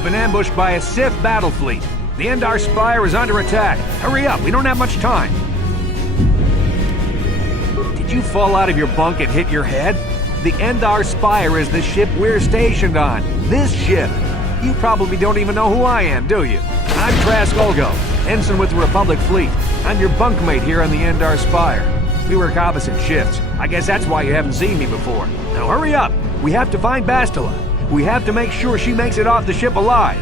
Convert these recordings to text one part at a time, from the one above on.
We've been ambushed by a Sith battle fleet. The Endar Spire is under attack. Hurry up, we don't have much time. Did you fall out of your bunk and hit your head? The Endar Spire is the ship we're stationed on. This ship. You probably don't even know who I am, do you? I'm Trask Olgo, ensign with the Republic Fleet. I'm your bunkmate here on the Endar Spire. We work opposite shifts. I guess that's why you haven't seen me before. Now hurry up. We have to find Bastila. We have to make sure she makes it off the ship alive.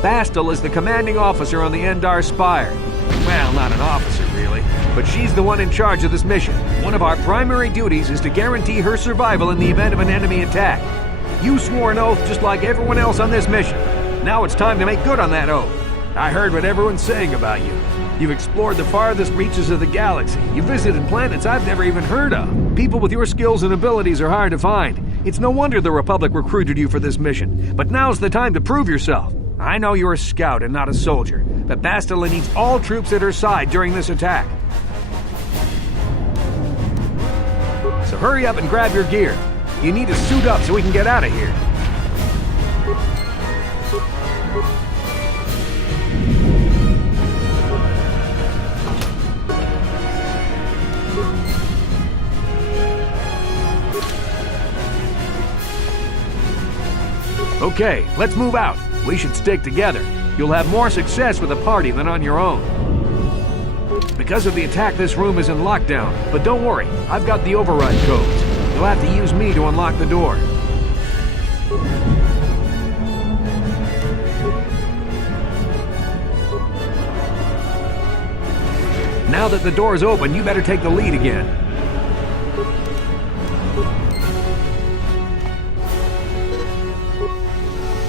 Bastila is the commanding officer on the Endar Spire. Well, not an officer, really, but she's the one in charge of this mission. One of our primary duties is to guarantee her survival in the event of an enemy attack. You swore an oath just like everyone else on this mission. Now it's time to make good on that oath. I heard what everyone's saying about you. You've explored the farthest reaches of the galaxy. You visited planets I've never even heard of. People with your skills and abilities are hard to find. It's no wonder the Republic recruited you for this mission. But now's the time to prove yourself. I know you're a scout and not a soldier, but Bastila needs all troops at her side during this attack. So hurry up and grab your gear. You need to suit up so we can get out of here. Okay, let's move out. We should stick together. You'll have more success with a party than on your own. Because of the attack, this room is in lockdown. But don't worry, I've got the override codes. You'll have to use me to unlock the door. Now that the door's open, you better take the lead again.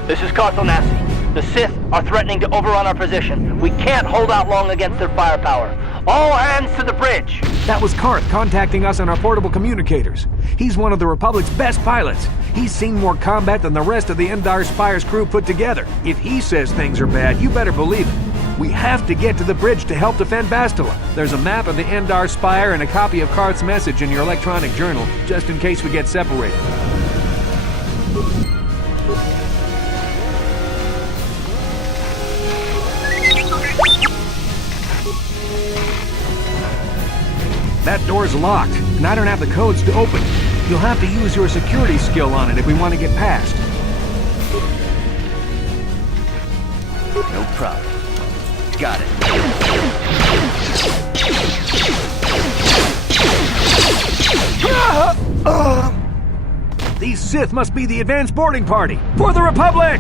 This is Carthonasi. The Sith are threatening to overrun our position. We can't hold out long against their firepower. All hands to the bridge! That was Karth contacting us on our portable communicators. He's one of the Republic's best pilots. He's seen more combat than the rest of the Endar Spire's crew put together. If he says things are bad, you better believe it. We have to get to the bridge to help defend Bastila. There's a map of the Endar Spire and a copy of Karth's message in your electronic journal, just in case we get separated. That door's locked, and I don't have the codes to open it. You'll have to use your security skill on it if we want to get past. No problem. Got it. These Sith must be the advanced boarding party for the Republic!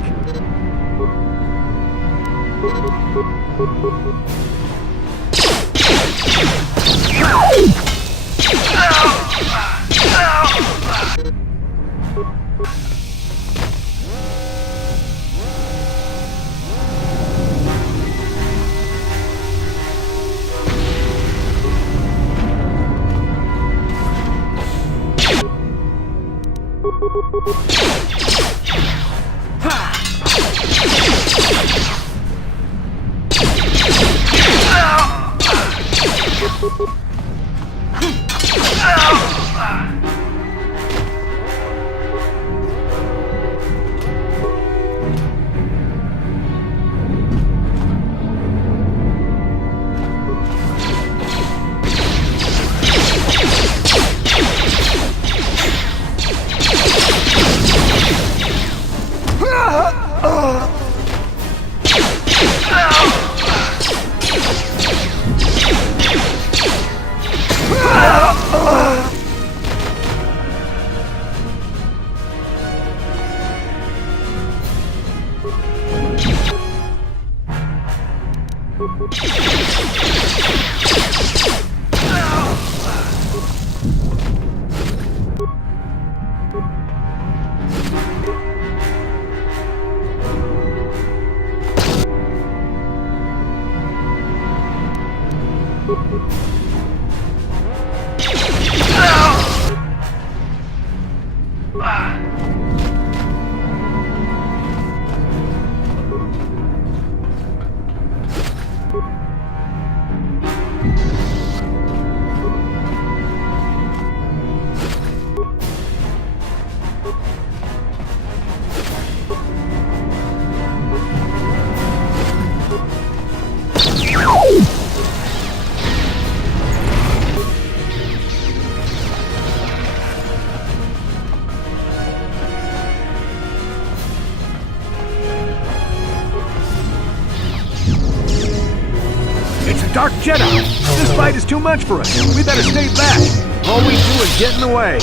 Jedi! This fight is too much for us! We better stay back! All we do is get in the way!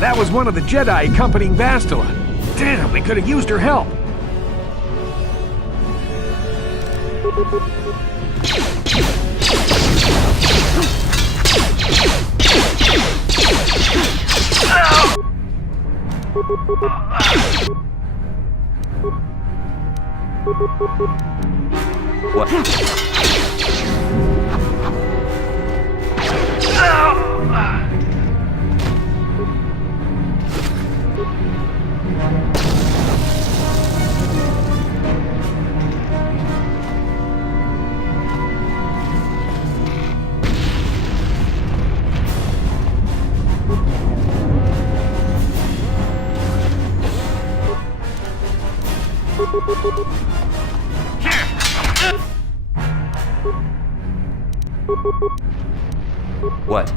That was one of the Jedi accompanying Bastila. Damn, we could have used her help! What? What?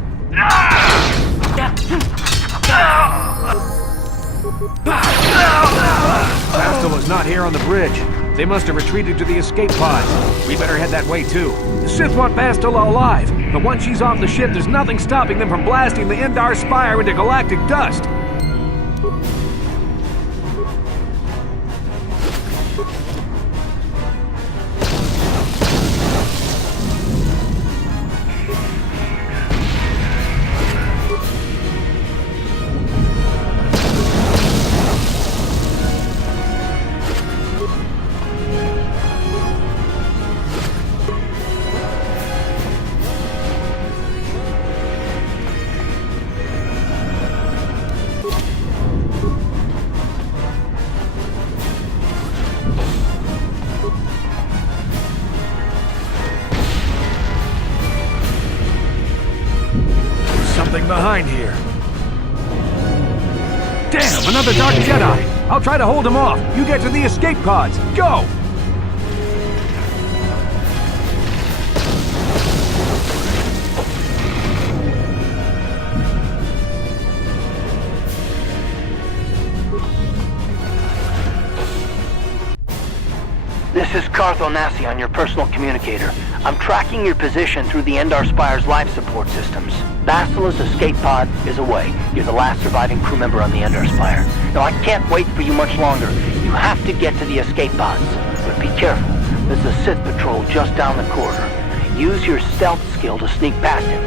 Bastila's not here on the bridge. They must have retreated to the escape pods. We better head that way too. The Sith want Bastila alive, but once she's off the ship, there's nothing stopping them from blasting the Endar Spire into galactic dust. Something behind here. Damn, another Dark Jedi! I'll try to hold him off. You get to the escape pods. Go! This is Cartho Nassi on your personal communicator. I'm tracking your position through the Endar Spire's life support systems. Bastila's escape pod is away. You're the last surviving crew member on the Endar Spire. Now, I can't wait for you much longer. You have to get to the escape pods. But be careful. There's a Sith patrol just down the corridor. Use your stealth skill to sneak past him.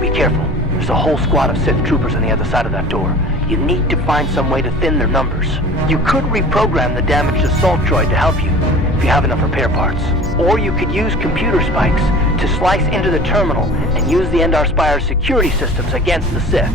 Be careful. There's a whole squad of Sith troopers on the other side of that door. You need to find some way to thin their numbers. You could reprogram the damaged assault droid to help you, if you have enough repair parts. Or you could use computer spikes to slice into the terminal and use the Endar Spire's security systems against the Sith.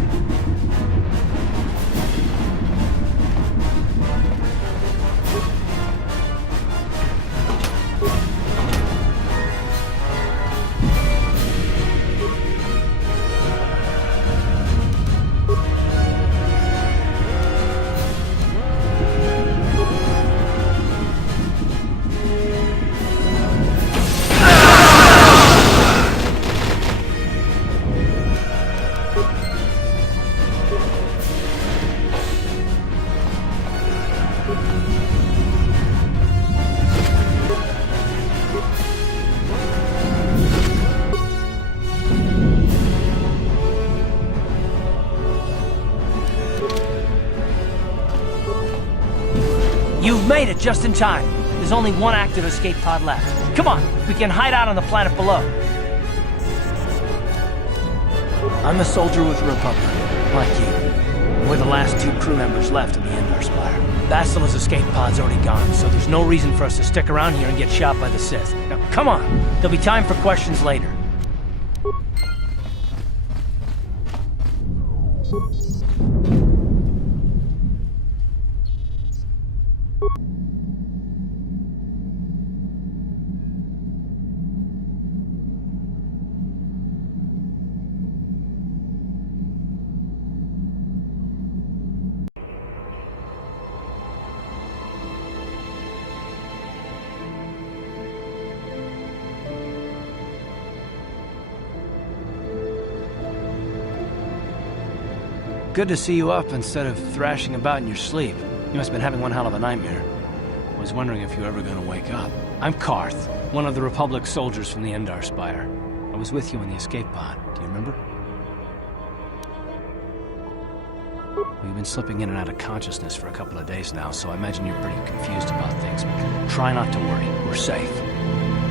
it just in time. There's only one active escape pod left. Come on, we can hide out on the planet below. I'm a soldier with the Republic, like you. We're the last 2 crew members left in the Endar Spire. Bastila's escape pod's already gone, so there's no reason for us to stick around here and get shot by the Sith. Now, come on! There'll be time for questions later. Good to see you up instead of thrashing about in your sleep. You must have been having one hell of a nightmare. I was wondering if you were ever going to wake up. I'm Karth, one of the Republic soldiers from the Endar Spire. I was with you in the escape pod. Do you remember? We've been slipping in and out of consciousness for a couple of days now, so I imagine you're pretty confused about things. But try not to worry. We're safe.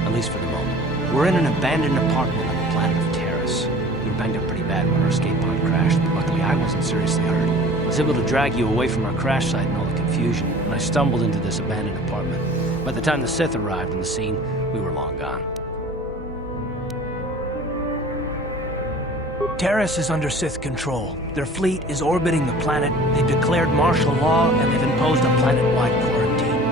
At least for the moment. We're in an abandoned apartment on the planet of Terrace. We were banged up pretty bad when our escape pod crashed, but luckily I wasn't seriously hurt. I was able to drag you away from our crash site and all the confusion, and I stumbled into this abandoned apartment. By the time the Sith arrived on the scene, we were long gone. Terrace is under Sith control. Their fleet is orbiting the planet, they've declared martial law, and they've imposed a planet-wide quarantine.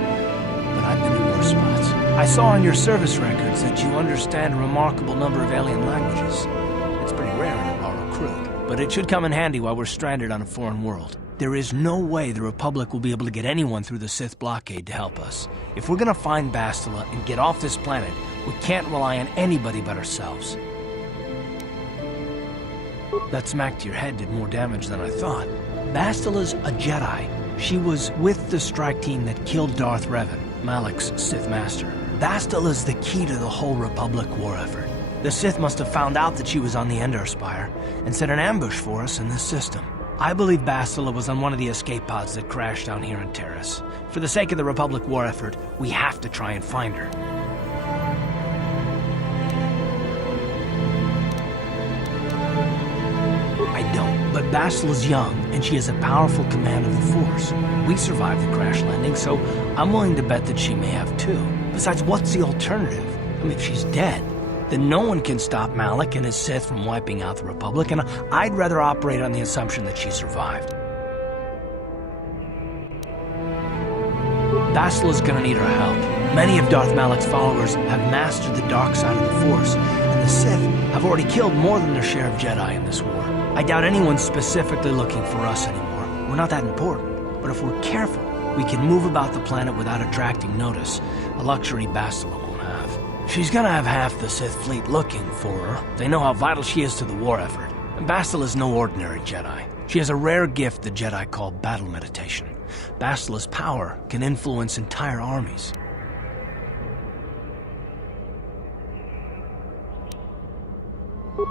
But I've been in worse spots. I saw on your service records that you understand a remarkable number of alien languages. It's pretty rare in a raw recruit, but it should come in handy while we're stranded on a foreign world. There is no way the Republic will be able to get anyone through the Sith blockade to help us. If we're gonna find Bastila and get off this planet, we can't rely on anybody but ourselves. That smack to your head did more damage than I thought. Bastila's a Jedi. She was with the strike team that killed Darth Revan, Malak's Sith Master. Bastila's the key to the whole Republic war effort. The Sith must have found out that she was on the Endar Spire and set an ambush for us in this system. I believe Bastila was on one of the escape pods that crashed down here in Terrace. For the sake of the Republic war effort, we have to try and find her. I don't, but Bastila's young, and she has a powerful command of the Force. We survived the crash landing, so I'm willing to bet that she may have too. Besides, what's the alternative? I mean, if she's dead, then no one can stop Malak and his Sith from wiping out the Republic, and I'd rather operate on the assumption that she survived. Bastila's gonna need our help. Many of Darth Malak's followers have mastered the dark side of the Force, and the Sith have already killed more than their share of Jedi in this war. I doubt anyone's specifically looking for us anymore. We're not that important, but if we're careful, we can move about the planet without attracting notice, a luxury Bastila won't have. She's gonna have half the Sith fleet looking for her. They know how vital she is to the war effort. And Bastila's no ordinary Jedi. She has a rare gift the Jedi call battle meditation. Bastila's power can influence entire armies.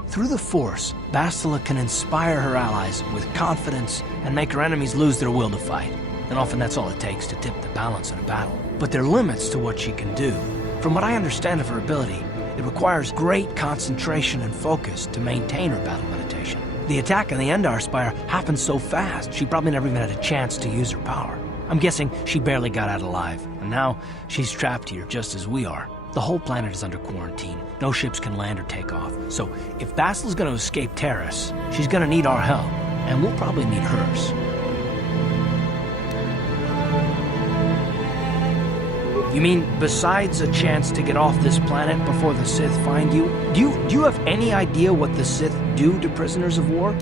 Through the Force, Bastila can inspire her allies with confidence and make her enemies lose their will to fight. And often that's all it takes to tip the balance in a battle. But there are limits to what she can do. From what I understand of her ability, it requires great concentration and focus to maintain her battle meditation. The attack on the Endar Spire happened so fast, she probably never even had a chance to use her power. I'm guessing she barely got out alive, and now she's trapped here just as we are. The whole planet is under quarantine. No ships can land or take off. So if Bastila's gonna escape Terrace, she's gonna need our help, and we'll probably need hers. You mean, besides a chance to get off this planet before the Sith find you, do you have any idea what the Sith do to prisoners of war?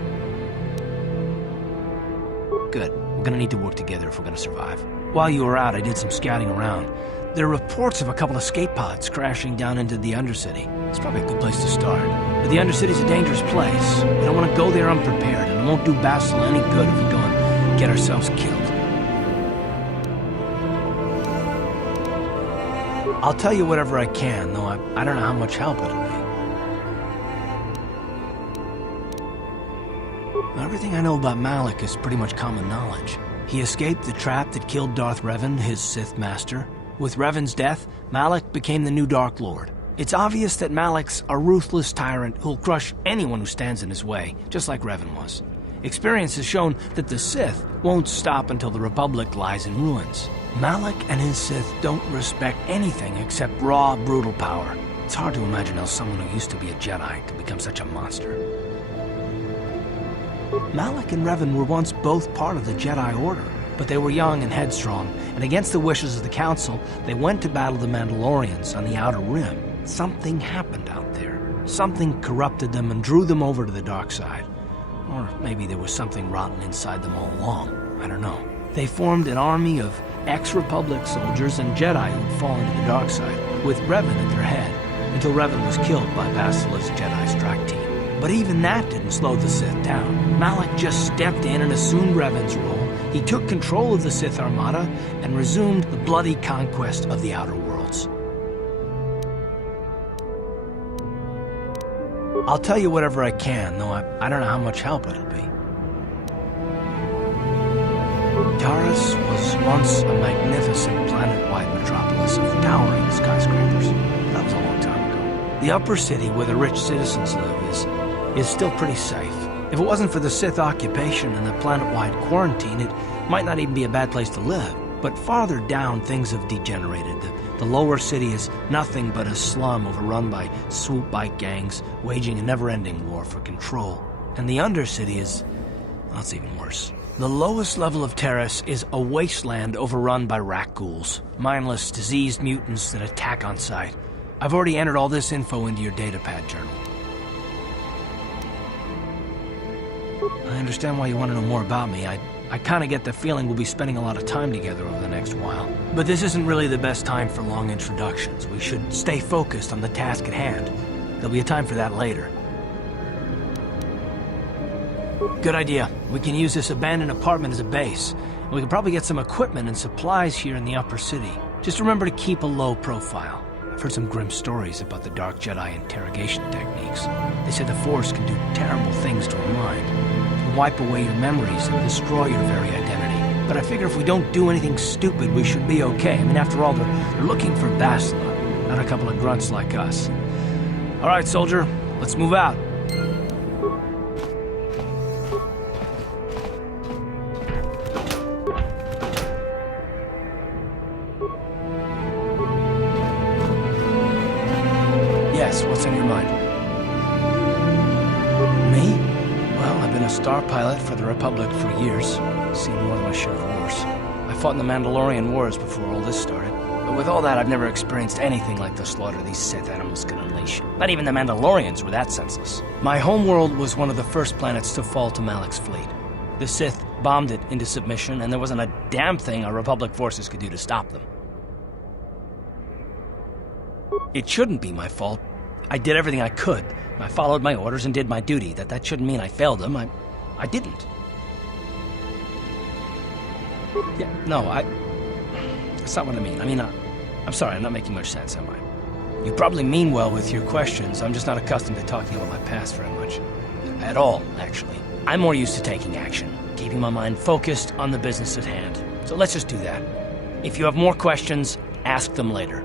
Good. We're gonna need to work together if we're gonna survive. While you were out, I did some scouting around. There are reports of a couple of escape pods crashing down into the Undercity. It's probably a good place to start. But the Undercity's a dangerous place. We don't want to go there unprepared, and it won't do Bastila any good if we go and get ourselves killed. I'll tell you whatever I can, though I don't know how much help it'll be. Everything I know about Malak is pretty much common knowledge. He escaped the trap that killed Darth Revan, his Sith master. With Revan's death, Malak became the new Dark Lord. It's obvious that Malak's a ruthless tyrant who'll crush anyone who stands in his way, just like Revan was. Experience has shown that the Sith won't stop until the Republic lies in ruins. Malak and his Sith don't respect anything except raw, brutal power. It's hard to imagine how someone who used to be a Jedi could become such a monster. Malak and Revan were once both part of the Jedi Order, but they were young and headstrong, and against the wishes of the Council, they went to battle the Mandalorians on the Outer Rim. Something happened out there. Something corrupted them and drew them over to the dark side. Or maybe there was something rotten inside them all along. I don't know. They formed an army of ex-Republic soldiers and Jedi who'd fallen to the dark side, with Revan at their head, until Revan was killed by Basila's Jedi strike team. But even that didn't slow the Sith down. Malak just stepped in and assumed Revan's role. He took control of the Sith Armada and resumed the bloody conquest of the Outer Worlds. I'll tell you whatever I can, though I don't know how much help it'll be. Taris was once a magnificent planet-wide metropolis of towering skyscrapers. That was a long time ago. The upper city where the rich citizens live is still pretty safe. If it wasn't for the Sith occupation and the planet-wide quarantine, it might not even be a bad place to live. But farther down, things have degenerated. The lower city is nothing but a slum overrun by swoop bike gangs, waging a never-ending war for control. And the undercity is... well, it's even worse. The lowest level of Taris is a wasteland overrun by rat ghouls, mindless, diseased mutants that attack on sight. I've already entered all this info into your datapad journal. I understand why you want to know more about me. I kind of get the feeling we'll be spending a lot of time together over the next while. But this isn't really the best time for long introductions. We should stay focused on the task at hand. There'll be a time for that later. Good idea. We can use this abandoned apartment as a base. We can probably get some equipment and supplies here in the upper city. Just remember to keep a low profile. I've heard some grim stories about the Dark Jedi interrogation techniques. They say the Force can do terrible things to a mind. It can wipe away your memories and destroy your very identity. But I figure if we don't do anything stupid, we should be okay. I mean, after all, they're looking for Bastila, not a couple of grunts like us. All right, soldier, let's move out. Yes, what's on your mind? Me? Well, I've been a star pilot for the Republic for years. Seen more than my share of wars. I fought in the Mandalorian Wars before all this started. But with all that, I've never experienced anything like the slaughter these Sith animals can unleash. Not even the Mandalorians were that senseless. My homeworld was one of the first planets to fall to Malak's fleet. The Sith bombed it into submission, and there wasn't a damn thing our Republic forces could do to stop them. It shouldn't be my fault. I did everything I could. I followed my orders and did my duty. That shouldn't mean I failed them. I didn't. Yeah, no, that's not what I mean. I mean, I'm sorry, I'm not making much sense, am I? You probably mean well with your questions. I'm just not accustomed to talking about my past very much. At all, actually. I'm more used to taking action, keeping my mind focused on the business at hand. So let's just do that. If you have more questions, ask them later.